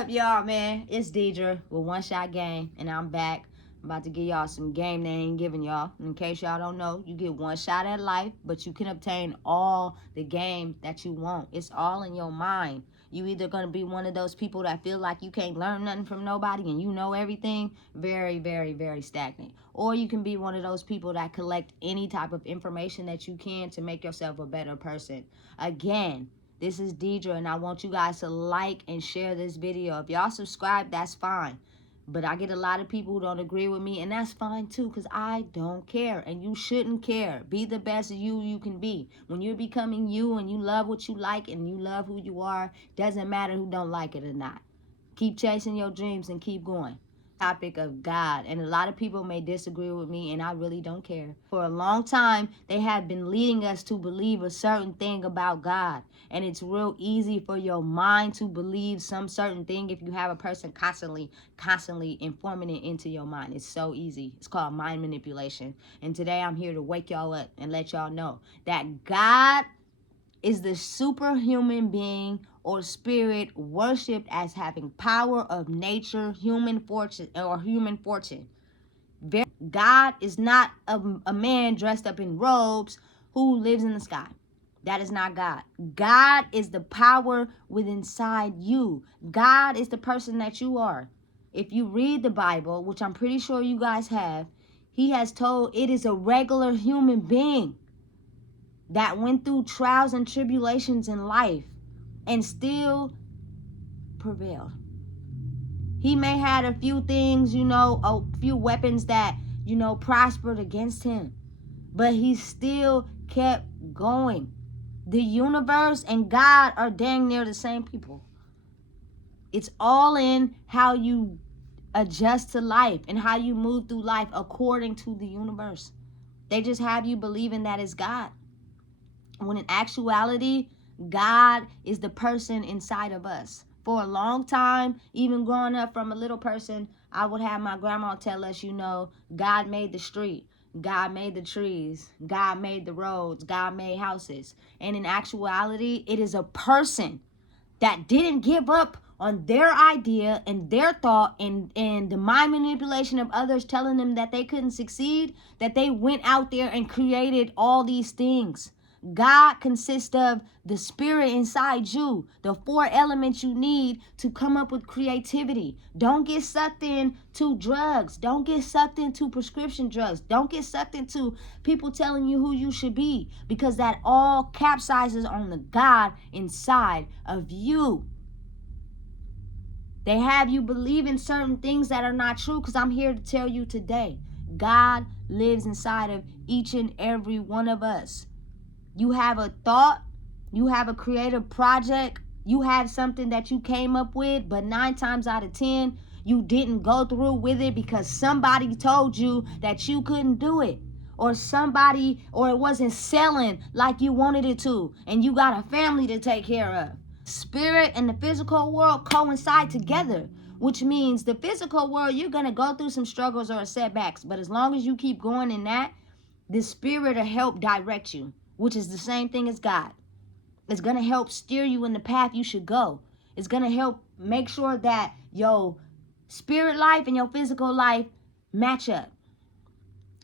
What's up, y'all, man? It's Deidre with One Shot Game, and I'm back. I'm about to give y'all some game they ain't giving y'all. In case y'all don't know, you get one shot at life, but you can obtain all the game that you want. It's all in your mind. You either gonna be one of those people that feel like you can't learn nothing from nobody and you know everything, very, very, very stagnant. Or you can be one of those people that collect any type of information that you can to make yourself a better person. Again, this is Deidre, and I want you guys to like and share this video. If y'all subscribe, that's fine. But I get a lot of people who don't agree with me, and that's fine too, because I don't care, and you shouldn't care. Be the best you can be. When you're becoming you and you love what you like and you love who you are, doesn't matter who don't like it or not. Keep chasing your dreams and keep going. Topic of God, and a lot of people may disagree with me, and I really don't care. For a long time, they have been leading us to believe a certain thing about God, and it's real easy for your mind to believe some certain thing if you have a person constantly informing it into your mind. It's so easy. It's called mind manipulation, and today I'm here to wake y'all up and let y'all know that God is the superhuman being or spirit worshipped as having power of nature, human fortune. God is not a man dressed up in robes who lives in the sky. That is not God. God is the power within inside you. God is the person that you are. If you read the Bible, which I'm pretty sure you guys have, he has told it is a regular human being that went through trials and tribulations in life and still prevailed. He may had a few things, a few weapons that, prospered against him, but he still kept going. The universe and God are dang near the same people. It's all in how you adjust to life and how you move through life according to the universe. They just have you believing that it's God, when in actuality, God is the person inside of us. For a long time, even growing up from a little person, I would have my grandma tell us, God made the street, God made the trees, God made the roads, God made houses. And in actuality, it is a person that didn't give up on their idea and their thought and the mind manipulation of others telling them that they couldn't succeed, that they went out there and created all these things. God consists of the spirit inside you, the 4 elements you need to come up with creativity. Don't get sucked into drugs. Don't get sucked into prescription drugs. Don't get sucked into people telling you who you should be, because that all capsizes on the God inside of you. They have you believe in certain things that are not true, because I'm here to tell you today, God lives inside of each and every one of us. You have a thought, you have a creative project, you have something that you came up with, but 9 times out of 10, you didn't go through with it because somebody told you that you couldn't do it. Or it wasn't selling like you wanted it to, and you got a family to take care of. Spirit and the physical world coincide together, which means the physical world, you're going to go through some struggles or setbacks, but as long as you keep going in that, the spirit will help direct you, which is the same thing as God. It's going to help steer you in the path you should go. It's going to help make sure that your spirit life and your physical life match up.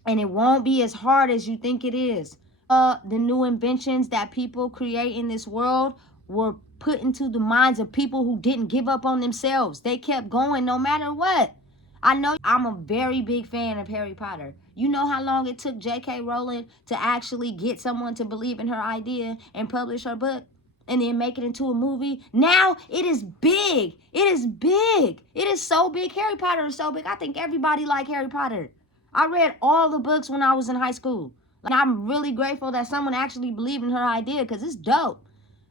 And it won't be as hard as you think it is. The new inventions that people create in this world were put into the minds of people who didn't give up on themselves. They kept going no matter what. I know I'm a very big fan of Harry Potter. You know how long it took J.K. Rowling to actually get someone to believe in her idea and publish her book and then make it into a movie? Now it is big. It is big. It is so big. Harry Potter is so big. I think everybody likes Harry Potter. I read all the books when I was in high school. And I'm really grateful that someone actually believed in her idea, because it's dope.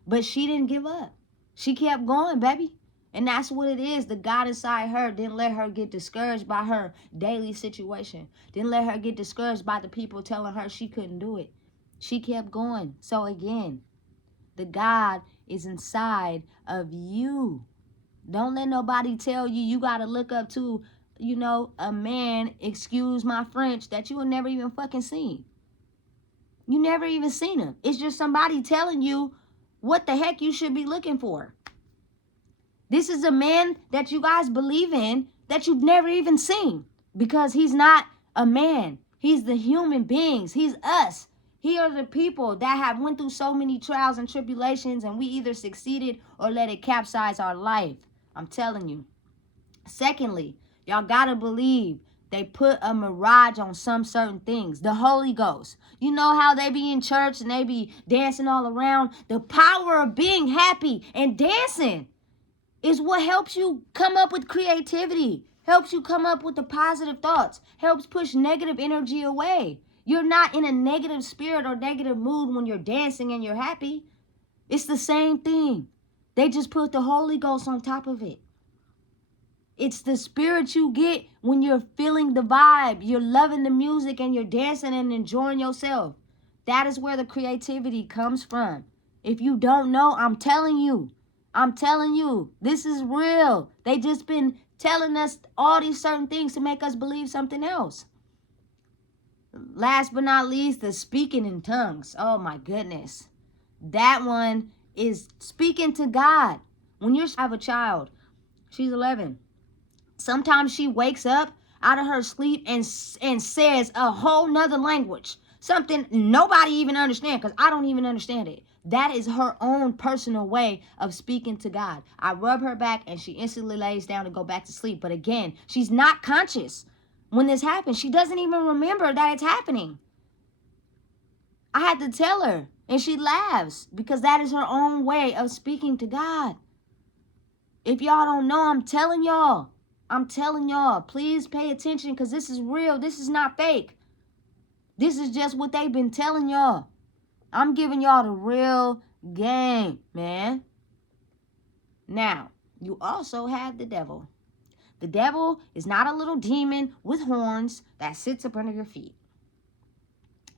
But she didn't give up. She kept going, baby. And that's what it is. The God inside her didn't let her get discouraged by her daily situation. Didn't let her get discouraged by the people telling her she couldn't do it. She kept going. So again, the God is inside of you. Don't let nobody tell you you got to look up to, a man, excuse my French, that you will never even fucking seen. You never even seen him. It's just somebody telling you what the heck you should be looking for. This is a man that you guys believe in that you've never even seen, because he's not a man. He's the human beings. He's us. He are the people that have went through so many trials and tribulations, and we either succeeded or let it capsize our life. I'm telling you. Secondly, y'all gotta believe they put a mirage on some certain things. The Holy Ghost. You know how they be in church and they be dancing all around? The power of being happy and dancing is what helps you come up with creativity, helps you come up with the positive thoughts, helps push negative energy away. You're not in a negative spirit or negative mood when you're dancing and you're happy. It's the same thing. They just put the Holy Ghost on top of it. It's the spirit you get when you're feeling the vibe, you're loving the music, and you're dancing and enjoying yourself. That is where the creativity comes from. If you don't know, I'm telling you. This is real. They just been telling us all these certain things to make us believe something else. Last but not least, the speaking in tongues. Oh my goodness. That one is speaking to God. When you have a child, she's 11. Sometimes she wakes up out of her sleep and says a whole nother language. Something nobody even understands, because I don't even understand it. That is her own personal way of speaking to God. I rub her back and she instantly lays down to go back to sleep. But again, she's not conscious when this happens. She doesn't even remember that it's happening. I had to tell her, and she laughs, because that is her own way of speaking to God. If y'all don't know, I'm telling y'all, please pay attention, because this is real. This is not fake. This is just what they've been telling y'all. I'm giving y'all the real game, man. Now, you also have the devil. The devil is not a little demon with horns that sits up under your feet.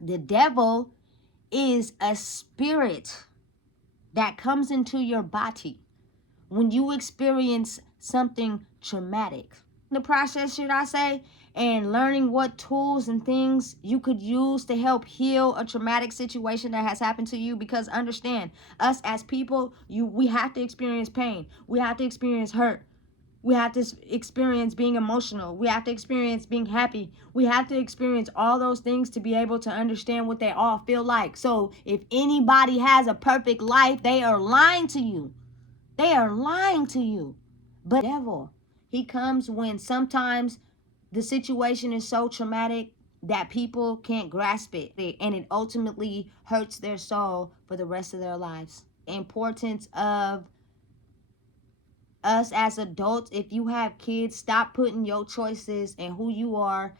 The devil is a spirit that comes into your body when you experience something traumatic. The process, should I say, and learning what tools and things you could use to help heal a traumatic situation that has happened to you. Because understand, us as people, we have to experience pain. We have to experience hurt. We have to experience being emotional. We have to experience being happy. We have to experience all those things to be able to understand what they all feel like. So if anybody has a perfect life, they are lying to you. They are lying to you. But the devil, he comes when sometimes the situation is so traumatic that people can't grasp it, and it ultimately hurts their soul for the rest of their lives. The importance of us as adults, if you have kids, stop putting your choices and who you are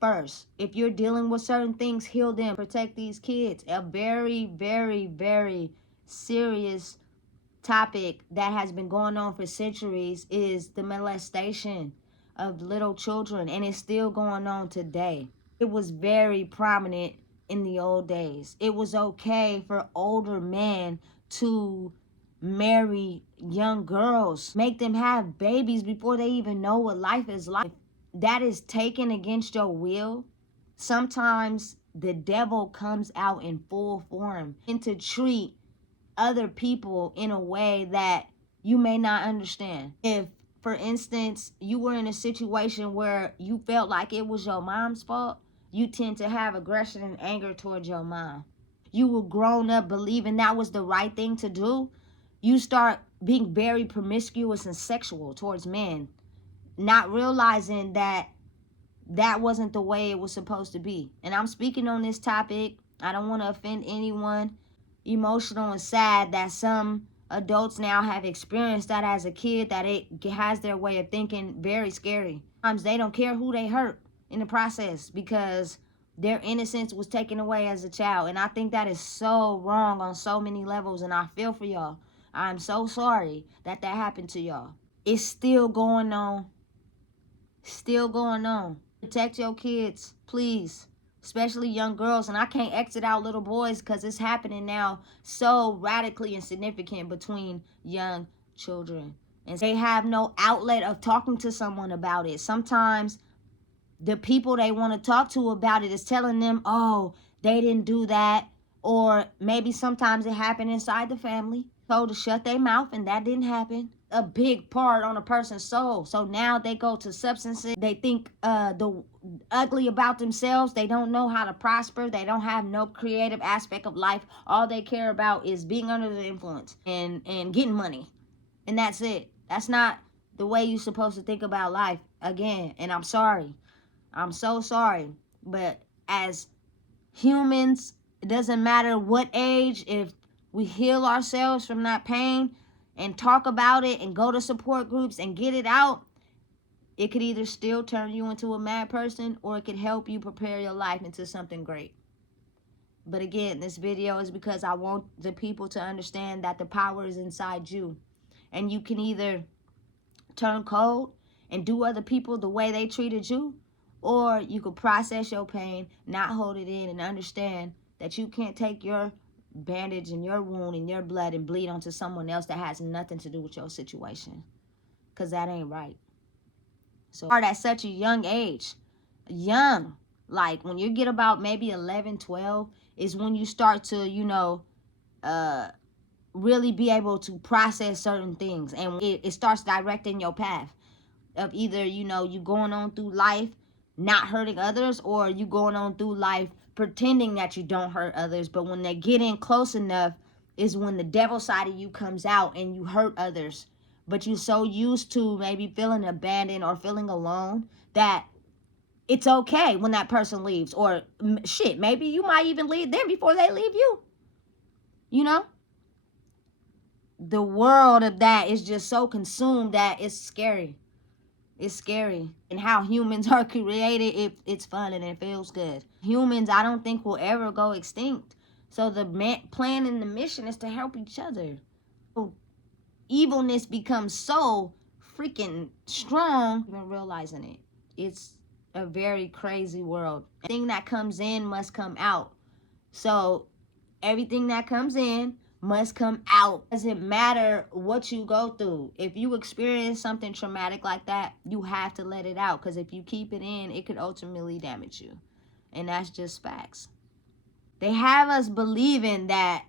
first. If you're dealing with certain things, heal them. Protect these kids. A very, very, very serious topic that has been going on for centuries is the molestation of little children, and it's still going on today. It was very prominent in the old days. It was okay for older men to marry young girls, make them have babies before they even know what life is like. That is taken against your will. Sometimes the devil comes out in full form and to treat other people in a way that you may not understand. If, for instance, you were in a situation where you felt like it was your mom's fault, you tend to have aggression and anger towards your mom. You were grown up believing that was the right thing to do. You start being very promiscuous and sexual towards men, not realizing that that wasn't the way it was supposed to be. And I'm speaking on this topic. I don't want to offend anyone. Emotional and sad that some adults now have experienced that as a kid, that it has their way of thinking very scary. Sometimes they don't care who they hurt in the process because their innocence was taken away as a child. And I think that is so wrong on so many levels, and I feel for y'all. I'm so sorry that happened to y'all. It's still going on. Still going on. Protect your kids, please. Especially young girls. And I can't exit out little boys because it's happening now so radically and significant between young children. And they have no outlet of talking to someone about it. Sometimes the people they want to talk to about it is telling them, oh, they didn't do that. Or maybe sometimes it happened inside the family. Told to shut their mouth, and that didn't happen. a big part on a person's soul. So now they go to substances. They think the ugly about themselves. They don't know how to prosper. They don't have no creative aspect of life. All they care about is being under the influence and getting money. And that's it. That's not the way you're supposed to think about life. Again, and I'm sorry. I'm so sorry. But as humans, it doesn't matter what age, if we heal ourselves from that pain and talk about it and go to support groups and get it out, it could either still turn you into a mad person or it could help you prepare your life into something great. But again, this video is because I want the people to understand that the power is inside you. And you can either turn cold and do other people the way they treated you, or you could process your pain, not hold it in, and understand that you can't take your bandage and your wound and your blood and bleed onto someone else that has nothing to do with your situation, because that ain't right. So at such a young age, like when you get about maybe 11, 12, is when you start to, really be able to process certain things, and it starts directing your path of either, you going on through life not hurting others, or you going on through life pretending that you don't hurt others. But when they get in close enough is when the devil side of you comes out and you hurt others. But you're so used to maybe feeling abandoned or feeling alone that it's okay when that person leaves. Or shit, maybe you might even leave them before they leave you. The world of that is just so consumed that it's scary. It's scary. And how humans are created, it's fun and it feels good. Humans, I don't think, will ever go extinct. So the plan and the mission is to help each other. So evilness becomes so freaking strong, even realizing it. It's a very crazy world. Everything that comes in must come out. So everything that comes in must come out. Doesn't matter what you go through. If you experience something traumatic like that, you have to let it out, because if you keep it in, it could ultimately damage you. And that's just facts. They have us believing that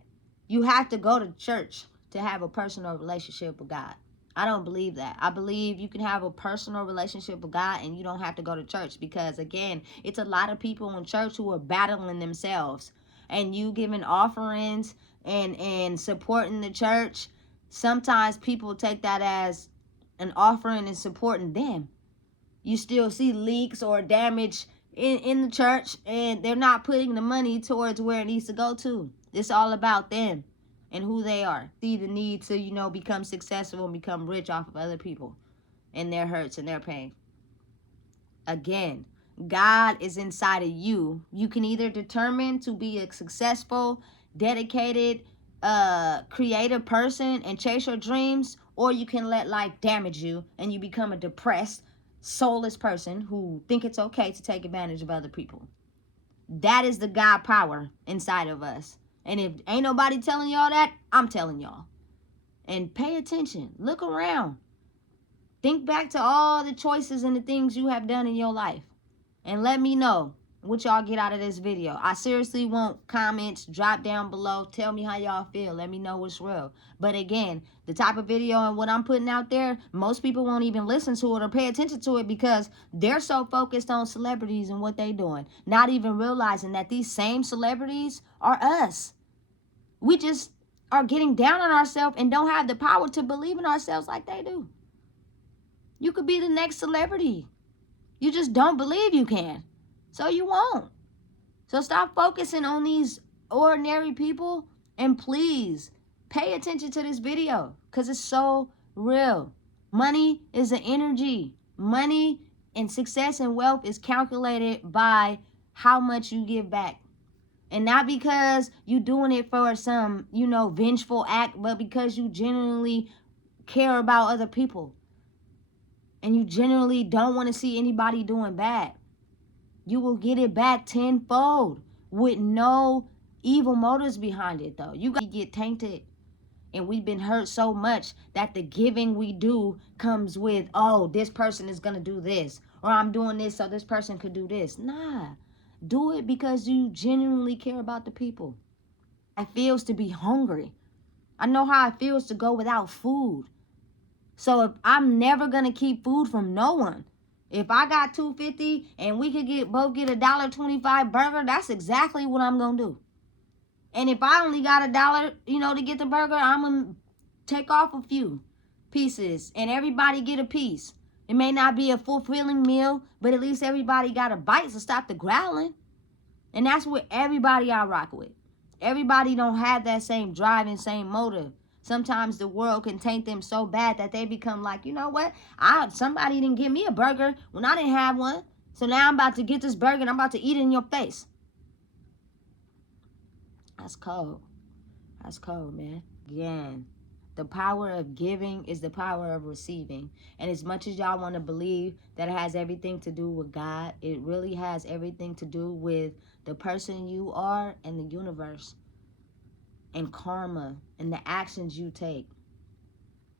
you have to go to church to have a personal relationship with God. I don't believe that. I believe you can have a personal relationship with God and you don't have to go to church, because again, it's a lot of people in church who are battling themselves, and you giving offerings and supporting the church. Sometimes people take that as an offering and supporting them. You still see leaks or damage in the church, and they're not putting the money towards where it needs to go to. It's all about them and who they are. See the need to, become successful and become rich off of other people and their hurts and their pain. Again, God is inside of you. You can either determine to be a successful, dedicated, creative person and chase your dreams, or you can let life damage you and you become a depressed, soulless person who think it's okay to take advantage of other people. That is the God power inside of us. And if ain't nobody telling y'all that, I'm telling y'all. And pay attention. Look around. Think back to all the choices and the things you have done in your life. And let me know what y'all get out of this video. I seriously want comments. Drop down below. Tell me how y'all feel. Let me know what's real. But again, the type of video and what I'm putting out there, most people won't even listen to it or pay attention to it, because they're so focused on celebrities and what they doing, not even realizing that these same celebrities are us. We just are getting down on ourselves and don't have the power to believe in ourselves like they do. You could be the next celebrity. You just don't believe you can. So you won't. So stop focusing on these ordinary people, and please pay attention to this video, because it's so real. Money is an energy. Money and success and wealth is calculated by how much you give back. And not because you doing it for some, vengeful act, but because you genuinely care about other people. And you genuinely don't want to see anybody doing bad. You will get it back tenfold with no evil motives behind it, though. You get tainted. And we've been hurt so much that the giving we do comes with, oh, this person is going to do this, or I'm doing this so this person could do this. Nah. Do it because you genuinely care about the people. It feels to be hungry. I know how it feels to go without food. So if I'm never gonna keep food from no one. If I got $2.50 and we could both get $1.25 burger, that's exactly what I'm gonna do. And if I only got $1, to get the burger, I'm gonna take off a few pieces and everybody get a piece. It may not be a fulfilling meal, but at least everybody got a bite to stop the growling. And that's what everybody I rock with. Everybody don't have that same drive and same motive. Sometimes the world can taint them so bad that they become like, you know what? Somebody didn't give me a burger when I didn't have one. So now I'm about to get this burger and I'm about to eat it in your face. That's cold. That's cold, man. Again, the power of giving is the power of receiving. And as much as y'all want to believe that it has everything to do with God, it really has everything to do with the person you are and the universe and karma and the actions you take.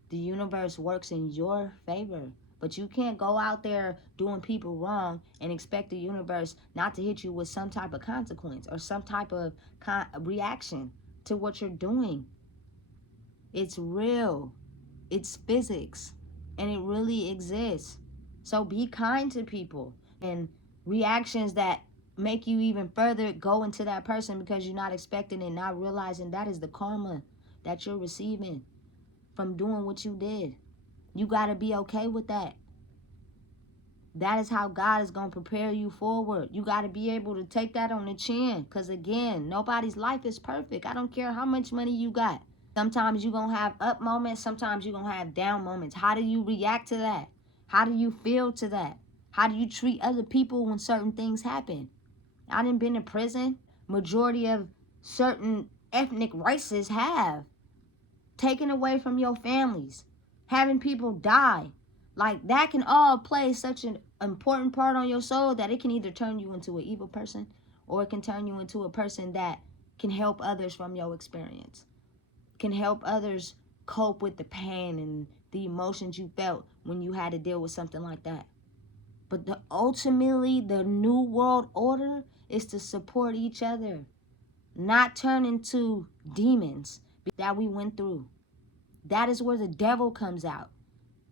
The universe works in your favor. But you can't go out there doing people wrong and expect the universe not to hit you with some type of consequence or some type of reaction to what you're doing. It's real. It's physics. And it really exists. So be kind to people. And reactions that make you even further go into that person because you're not expecting it, not realizing that is the karma that you're receiving from doing what you did. You got to be okay with that. That is how God is going to prepare you forward. You got to be able to take that on the chin. Because again, nobody's life is perfect. I don't care how much money you got. Sometimes you're going to have up moments. Sometimes you're going to have down moments. How do you react to that? How do you feel to that? How do you treat other people when certain things happen? I done been in prison. Majority of certain ethnic races have. Taken away from your families. Having people die. Like, that can all play such an important part on your soul that it can either turn you into an evil person or it can turn you into a person that can help others from your experience. Can help others cope with the pain and the emotions you felt when you had to deal with something like that. But ultimately, the new world order is to support each other. Not turn into demons that we went through. That is where the devil comes out.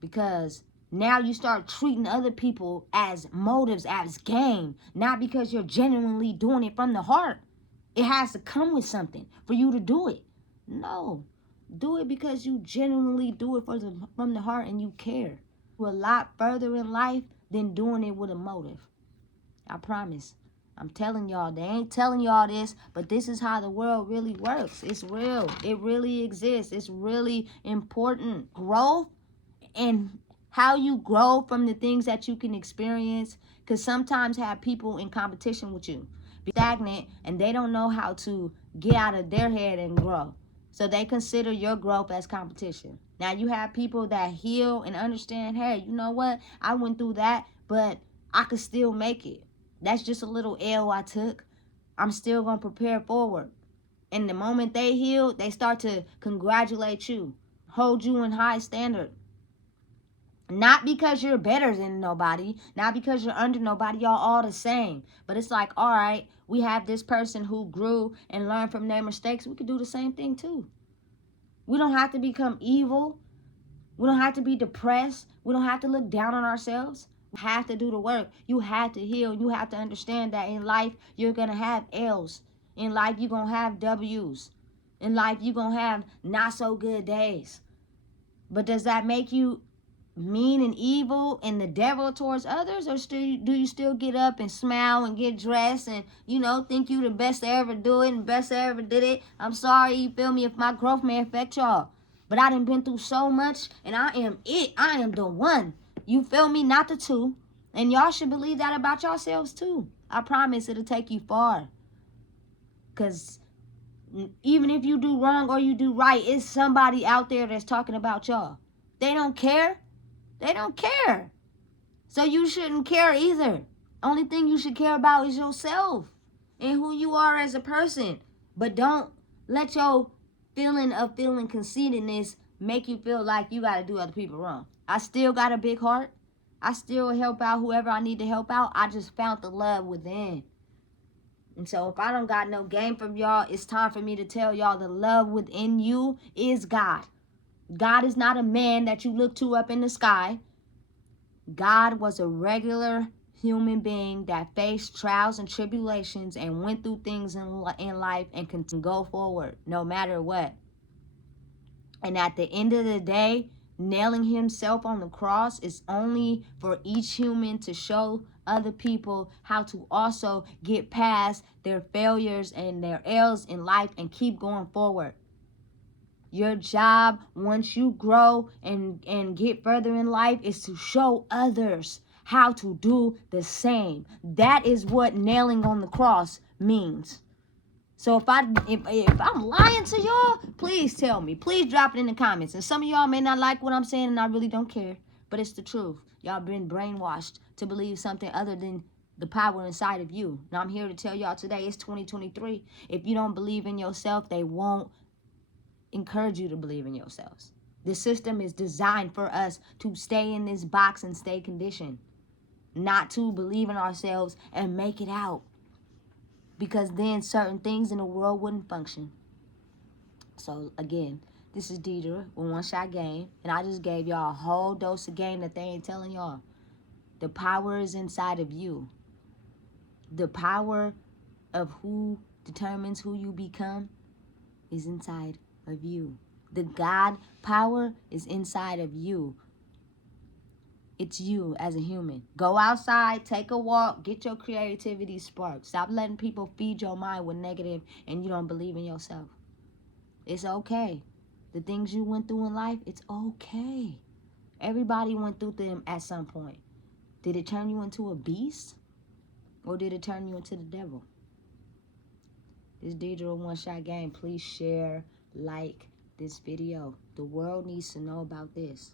Because now you start treating other people as motives, as game. Not because you're genuinely doing it from the heart. It has to come with something for you to do it. No. Do it because you genuinely do it from the heart and you care. You're a lot further in life than doing it with a motive. I promise. I'm telling y'all, they ain't telling y'all this, but this is how the world really works. It's real. It really exists. It's really important. Growth and how you grow from the things that you can experience, because sometimes have people in competition with you be stagnant and they don't know how to get out of their head and grow, so they consider your growth as competition. Now you have people that heal and understand, hey, you know what, I went through that, but I could still make it. That's just a little L I took. I'm still gonna prepare forward. And the moment they heal, they start to congratulate you, hold you in high standard. Not because you're better than nobody, not because you're under nobody, y'all all the same. But it's like, all right, we have this person who grew and learned from their mistakes. We could do the same thing too. We don't have to become evil. We don't have to be depressed. We don't have to look down on ourselves. We have to do the work. You have to heal. You have to understand that in life, you're going to have L's. In life, you're going to have W's. In life, you're going to have not so good days. But does that make you mean and evil and the devil towards others, or do you still get up and smile and get dressed and think you the best to ever do it and best to ever did it? I'm sorry, you feel me, if my growth may affect y'all, but I done been through so much and I am the one, you feel me, not the two. And y'all should believe that about yourselves too. I promise it'll take you far, because even if you do wrong or you do right, it's somebody out there that's talking about y'all. They don't care. They don't care. So you shouldn't care either. Only thing you should care about is yourself and who you are as a person. But don't let your feeling conceitedness make you feel like you got to do other people wrong. I still got a big heart. I still help out whoever I need to help out. I just found the love within. And so if I don't got no game from y'all, it's time for me to tell y'all the love within you is God. God is not a man that you look to up in the sky. God was a regular human being that faced trials and tribulations and went through things in life and can go forward no matter what. And at the end of the day, nailing himself on the cross is only for each human to show other people how to also get past their failures and their ills in life and keep going forward. Your job, once you grow and get further in life, is to show others how to do the same. That is what nailing on the cross means. So if I'm lying to y'all, please tell me. Please drop it in the comments. And some of y'all may not like what I'm saying, and I really don't care. But it's the truth. Y'all been brainwashed to believe something other than the power inside of you. Now I'm here to tell y'all today, it's 2023. If you don't believe in yourself, they won't encourage you to believe in yourselves. The system is designed for us to stay in this box and stay conditioned, not to believe in ourselves and make it out, because then certain things in the world wouldn't function. So again, this is Deidre with One Shot Game, and I just gave y'all a whole dose of game that they ain't telling y'all. The power is inside of you. The power of who determines who you become is inside of you. The God power is inside of you. It's you as a human. Go outside, take a walk, get your creativity sparked. Stop letting people feed your mind with negative and you don't believe in yourself. It's okay. The things you went through in life, it's okay. Everybody went through them at some point. Did it turn you into a beast? Or did it turn you into the devil? This Deidre One Shot Game. Please share, like this video. The world needs to know about this.